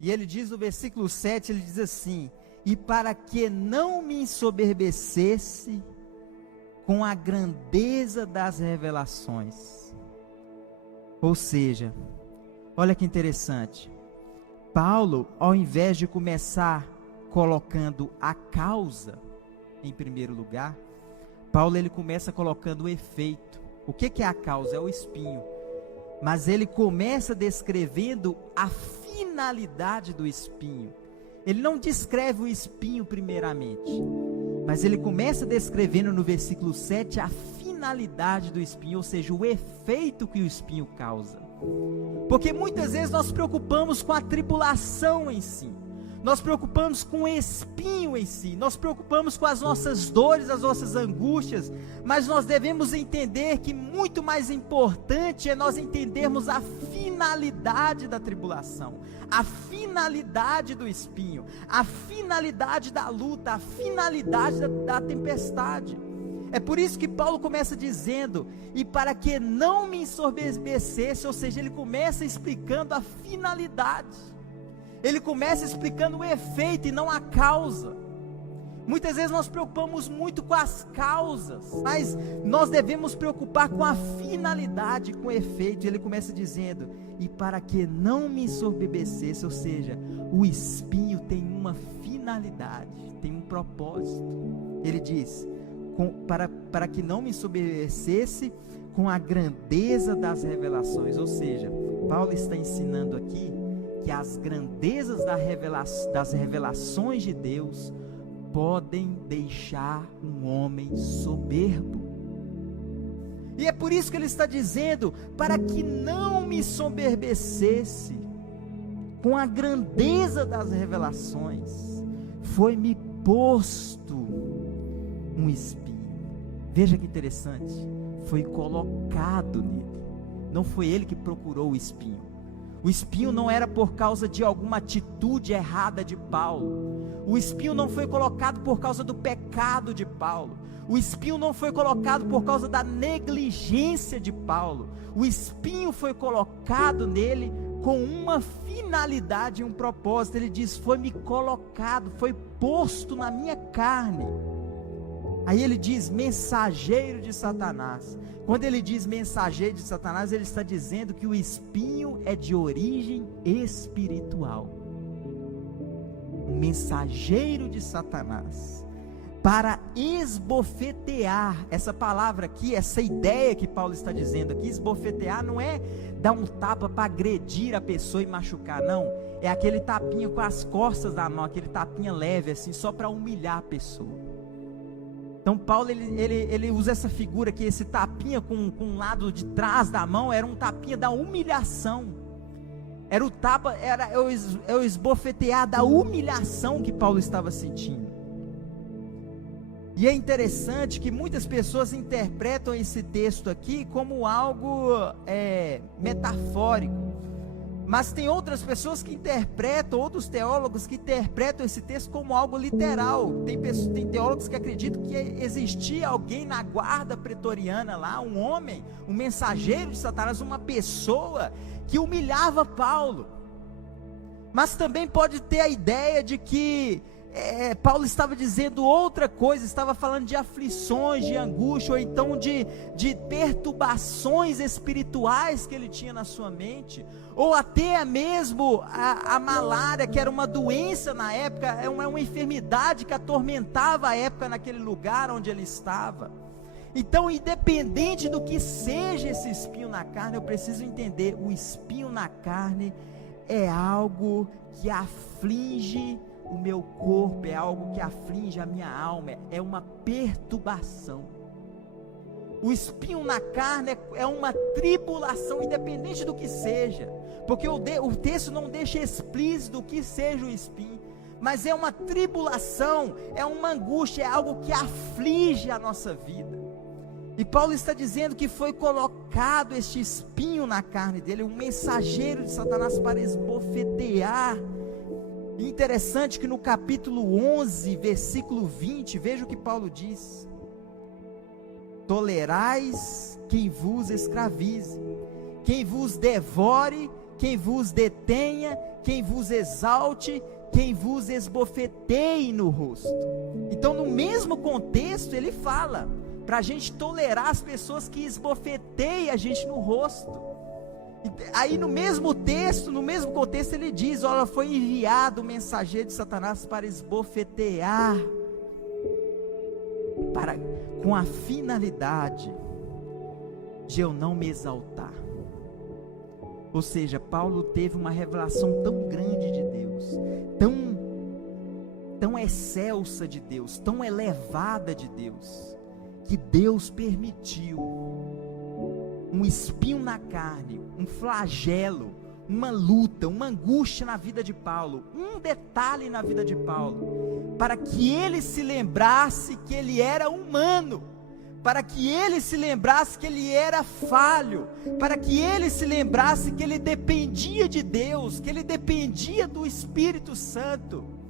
E ele diz no versículo 7, ele diz assim: e para que não me ensoberbecesse com a grandeza das revelações. Ou seja, olha que interessante, Paulo, ao invés de começar colocando a causa em primeiro lugar, Paulo ele começa colocando o efeito. O que é a causa? É o espinho. Mas ele começa descrevendo a finalidade do espinho. Ele não descreve o espinho primeiramente, mas ele começa descrevendo no versículo 7 a finalidade do espinho, ou seja, o efeito que o espinho causa. Porque muitas vezes nós preocupamos com a tribulação em si, nós preocupamos com o espinho em si, nós preocupamos com as nossas dores, as nossas angústias, mas nós devemos entender que muito mais importante é nós entendermos a finalidade da tribulação, a finalidade do espinho, a finalidade da luta, a finalidade da tempestade. É por isso que Paulo começa dizendo, e para que não me ensoberbecesse, ou seja, ele começa explicando a finalidade. Ele começa explicando o efeito e não a causa. Muitas vezes nós preocupamos muito com as causas, mas nós devemos preocupar com a finalidade, com o efeito. Ele começa dizendo, e para que não me ensoberbecesse, ou seja, o espinho tem uma finalidade, tem um propósito. Ele diz, para que não me ensoberbecesse com a grandeza das revelações. Ou seja, Paulo está ensinando aqui que as grandezas das revelações de Deus podem deixar um homem soberbo. E é por isso que ele está dizendo, para que não me ensoberbecesse com a grandeza das revelações, foi-me posto um espinho. Veja que interessante, foi colocado nele, não foi ele que procurou o espinho. O espinho não era por causa de alguma atitude errada de Paulo. O espinho não foi colocado por causa do pecado de Paulo. O espinho não foi colocado por causa da negligência de Paulo. O espinho foi colocado nele com uma finalidade e um propósito. Ele diz, foi-me colocado, foi posto na minha carne. Aí ele diz, mensageiro de Satanás. Quando ele diz mensageiro de Satanás, ele está dizendo que o espinho é de origem espiritual. Um mensageiro de Satanás, para esbofetear. Essa palavra aqui, essa ideia que Paulo está dizendo aqui, esbofetear não é dar um tapa para agredir a pessoa e machucar, não. É aquele tapinha com as costas da mão, aquele tapinha leve assim, só para humilhar a pessoa. Então Paulo ele usa essa figura aqui, esse tapinha com um lado de trás da mão, era um tapinha da humilhação, era o tapa, era o esbofetear da humilhação que Paulo estava sentindo. E é interessante que muitas pessoas interpretam esse texto aqui como algo metafórico, mas tem outras pessoas que interpretam, outros teólogos que interpretam esse texto como algo literal. Tem teólogos que acreditam que existia alguém na guarda pretoriana lá, um homem, um mensageiro de Satanás, uma pessoa que humilhava Paulo. Mas também pode ter a ideia de que Paulo estava dizendo outra coisa, estava falando de aflições, de angústia, ou então de perturbações espirituais que ele tinha na sua mente, ou até mesmo a malária, que era uma doença na época, é uma enfermidade que atormentava a época naquele lugar onde ele estava. Então, independente do que seja esse espinho na carne, eu preciso entender, o espinho na carne é algo que aflige o meu corpo, é algo que aflige a minha alma, é uma perturbação. O espinho na carne é uma tribulação, independente do que seja, porque o texto não deixa explícito o que seja o espinho, mas é uma tribulação, é uma angústia, é algo que aflige a nossa vida. E Paulo está dizendo que foi colocado este espinho na carne dele, um mensageiro de Satanás para esbofetear. Interessante que no capítulo 11, versículo 20, veja o que Paulo diz: tolerais quem vos escravize, quem vos devore, quem vos detenha, quem vos exalte, quem vos esbofeteie no rosto. Então, no mesmo contexto, ele fala para a gente tolerar as pessoas que esbofeteiam a gente no rosto. Aí no mesmo texto, no mesmo contexto, ele diz: olha, foi enviado o mensageiro de Satanás para esbofetear, com a finalidade de eu não me exaltar. Ou seja, Paulo teve uma revelação tão grande de Deus, tão excelsa de Deus, tão elevada de Deus, que Deus permitiu um espinho na carne, um flagelo, uma luta, uma angústia na vida de Paulo, um detalhe na vida de Paulo, para que ele se lembrasse que ele era humano, para que ele se lembrasse que ele era falho, para que ele se lembrasse que ele dependia de Deus, que ele dependia do Espírito Santo,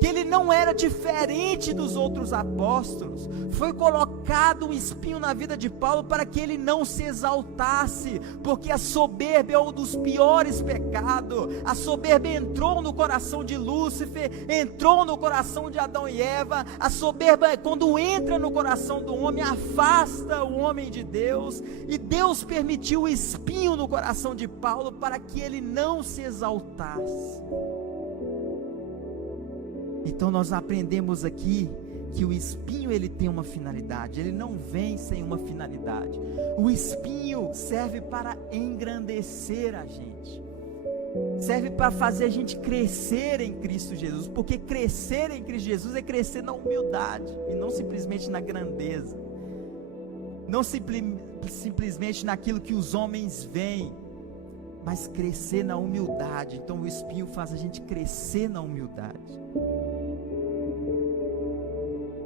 que ele não era diferente dos outros apóstolos. Foi colocado um espinho na vida de Paulo para que ele não se exaltasse, porque a soberba é um dos piores pecados. A soberba entrou no coração de Lúcifer, entrou no coração de Adão e Eva. A soberba, quando entra no coração do homem, afasta o homem de Deus, e Deus permitiu o espinho no coração de Paulo para que ele não se exaltasse. Então nós aprendemos aqui que o espinho, ele tem uma finalidade, ele não vem sem uma finalidade. O espinho serve para engrandecer a gente, serve para fazer a gente crescer em Cristo Jesus, porque crescer em Cristo Jesus é crescer na humildade, e não simplesmente na grandeza, não simplesmente naquilo que os homens veem, mas crescer na humildade. Então o espinho faz a gente crescer na humildade.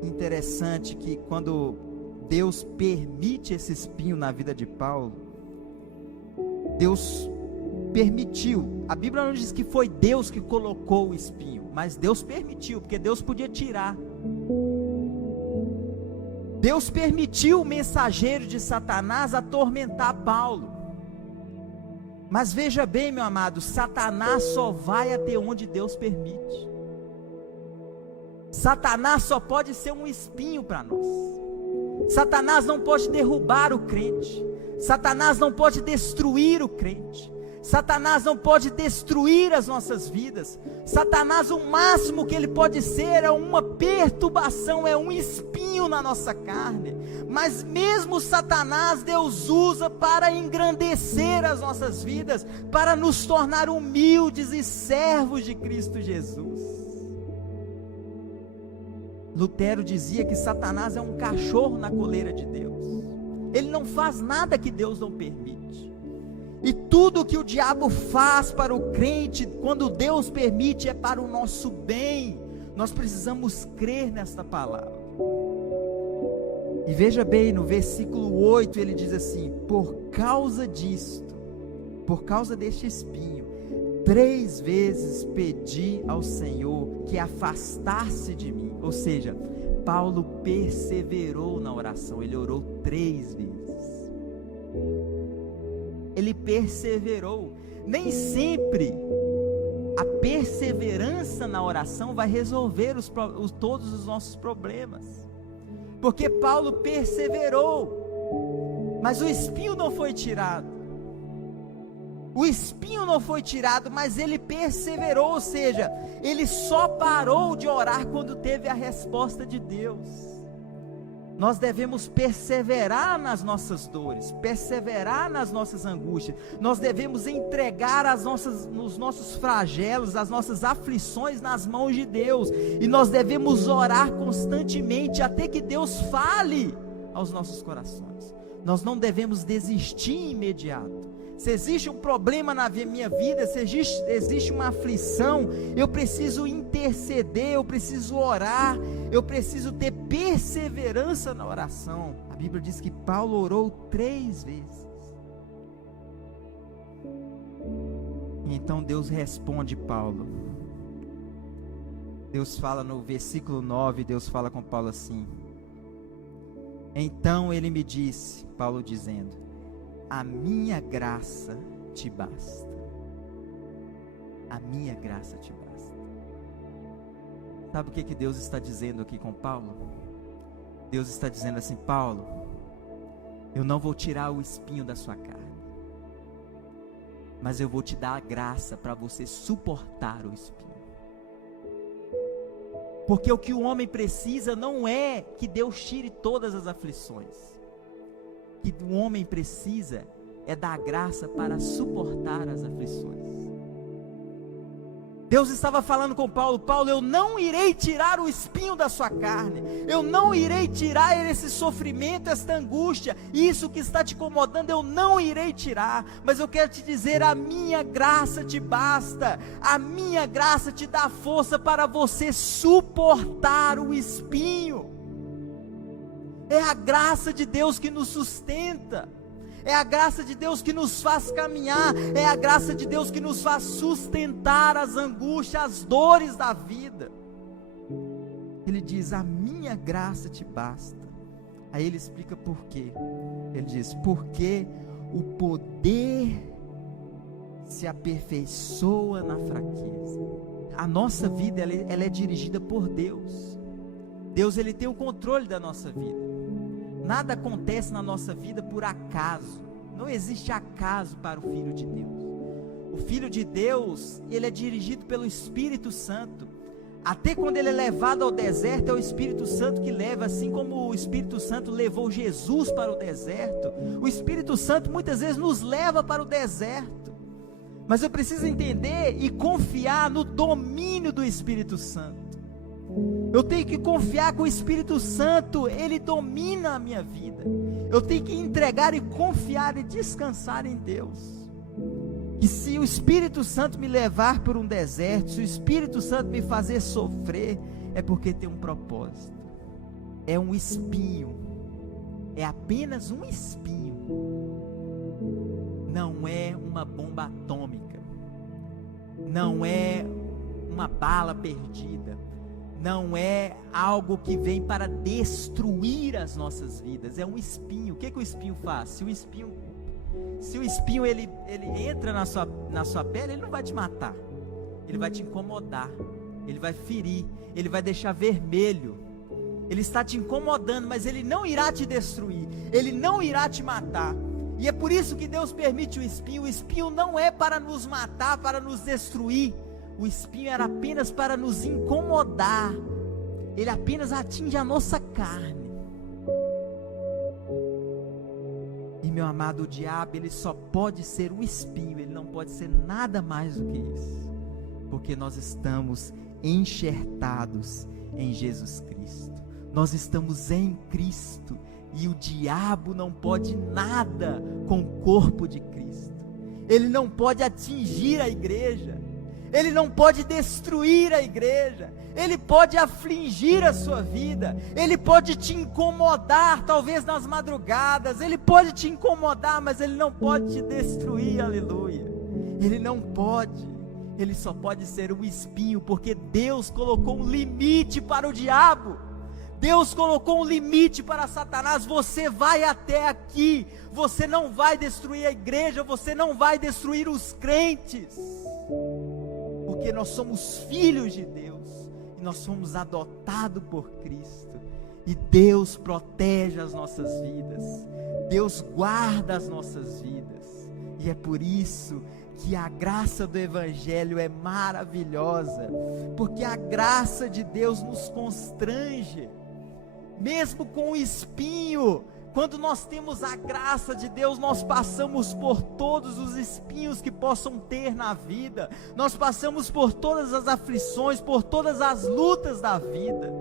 Interessante que quando Deus permite esse espinho na vida de Paulo, Deus permitiu. A Bíblia não diz que foi Deus que colocou o espinho, mas Deus permitiu, porque Deus podia tirar. Deus permitiu o mensageiro de Satanás atormentar Paulo. Mas veja bem, meu amado, Satanás só vai até onde Deus permite. Satanás só pode ser um espinho para nós. Satanás não pode derrubar o crente. Satanás não pode destruir o crente. Satanás não pode destruir as nossas vidas. Satanás, o máximo que ele pode ser é uma perturbação, é um espinho na nossa carne. Mas mesmo Satanás, Deus usa para engrandecer as nossas vidas, para nos tornar humildes e servos de Cristo Jesus. Lutero dizia que Satanás é um cachorro na coleira de Deus. Ele não faz nada que Deus não permite. E tudo que o diabo faz para o crente, quando Deus permite, é para o nosso bem. Nós precisamos crer nesta palavra. E veja bem, no versículo 8 ele diz assim: por causa disto, por causa deste espinho, 3 vezes pedi ao Senhor que afastasse de mim. Ou seja, Paulo perseverou na oração, ele orou 3 vezes. Ele perseverou. Nem sempre a perseverança na oração vai resolver todos os nossos problemas, porque Paulo perseverou, mas o espinho não foi tirado. O espinho não foi tirado, mas ele perseverou, ou seja, ele só parou de orar quando teve a resposta de Deus. Nós devemos perseverar nas nossas dores, perseverar nas nossas angústias. Nós devemos entregar os nossos flagelos, as nossas aflições nas mãos de Deus. E nós devemos orar constantemente até que Deus fale aos nossos corações. Nós não devemos desistir imediato. Se existe um problema na minha vida, se existe uma aflição, eu preciso interceder, eu preciso orar, eu preciso ter perseverança na oração. A Bíblia diz que Paulo orou 3 vezes. E então Deus responde Paulo. Deus fala no versículo 9, Deus fala com Paulo assim: então ele me disse, Paulo dizendo: a minha graça te basta. A minha graça te basta. Sabe o que Deus está dizendo aqui com Paulo? Deus está dizendo assim: Paulo, eu não vou tirar o espinho da sua carne, mas eu vou te dar a graça para você suportar o espinho. Porque o que o homem precisa não é que Deus tire todas as aflições. O que o homem precisa é dar graça para suportar as aflições. Deus estava falando com Paulo: Paulo, eu não irei tirar o espinho da sua carne, eu não irei tirar esse sofrimento, esta angústia, isso que está te incomodando, eu não irei tirar, mas eu quero te dizer, a minha graça te basta, a minha graça te dá força para você suportar o espinho. É a graça de Deus que nos sustenta, é a graça de Deus que nos faz caminhar, é a graça de Deus que nos faz sustentar as angústias, as dores da vida. Ele diz: a minha graça te basta. Aí ele explica por quê. Ele diz: porque o poder se aperfeiçoa na fraqueza. A nossa vida, ela é dirigida por Deus. Deus, ele tem o controle da nossa vida. Nada acontece na nossa vida por acaso. Não existe acaso para o Filho de Deus. O Filho de Deus, ele é dirigido pelo Espírito Santo. Até quando ele é levado ao deserto, é o Espírito Santo que leva. Assim como o Espírito Santo levou Jesus para o deserto, o Espírito Santo muitas vezes nos leva para o deserto. Mas eu preciso entender e confiar no domínio do Espírito Santo. Eu tenho que confiar que o Espírito Santo, ele domina a minha vida. Eu tenho que entregar e confiar e descansar em Deus. E se o Espírito Santo me levar por um deserto, se o Espírito Santo me fazer sofrer, é porque tem um propósito. É um espinho. É apenas um espinho. Não é uma bomba atômica. Não é uma bala perdida. Não é algo que vem para destruir as nossas vidas, é um espinho. O que o espinho faz? Se o espinho ele entra na sua pele, ele não vai te matar, ele vai te incomodar, ele vai ferir, ele vai deixar vermelho, ele está te incomodando, mas ele não irá te destruir, ele não irá te matar. E é por isso que Deus permite o espinho não é para nos matar, para nos destruir. O espinho era apenas para nos incomodar. Ele apenas atinge a nossa carne. E meu amado, o diabo, ele só pode ser um espinho, ele não pode ser nada mais do que isso. Porque nós estamos enxertados em Jesus Cristo. Nós estamos em Cristo. E o diabo não pode nada com o corpo de Cristo. Ele não pode atingir a igreja. Ele não pode destruir a igreja, ele pode afligir a sua vida, ele pode te incomodar, talvez nas madrugadas, ele pode te incomodar, mas ele não pode te destruir, aleluia. Ele não pode, ele só pode ser um espinho, porque Deus colocou um limite para o diabo. Deus colocou um limite para Satanás. Você vai até aqui, você não vai destruir a igreja, você não vai destruir os crentes. Porque nós somos filhos de Deus, e nós somos adotados por Cristo, e Deus protege as nossas vidas, Deus guarda as nossas vidas, e é por isso que a graça do Evangelho é maravilhosa, porque a graça de Deus nos constrange, mesmo com o espinho. Quando nós temos a graça de Deus, nós passamos por todos os espinhos que possam ter na vida, nós passamos por todas as aflições, por todas as lutas da vida,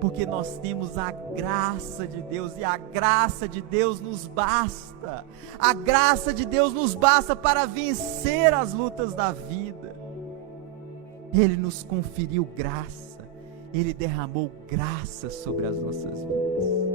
porque nós temos a graça de Deus, e a graça de Deus nos basta. A graça de Deus nos basta para vencer as lutas da vida. Ele nos conferiu graça, Ele derramou graça sobre as nossas vidas.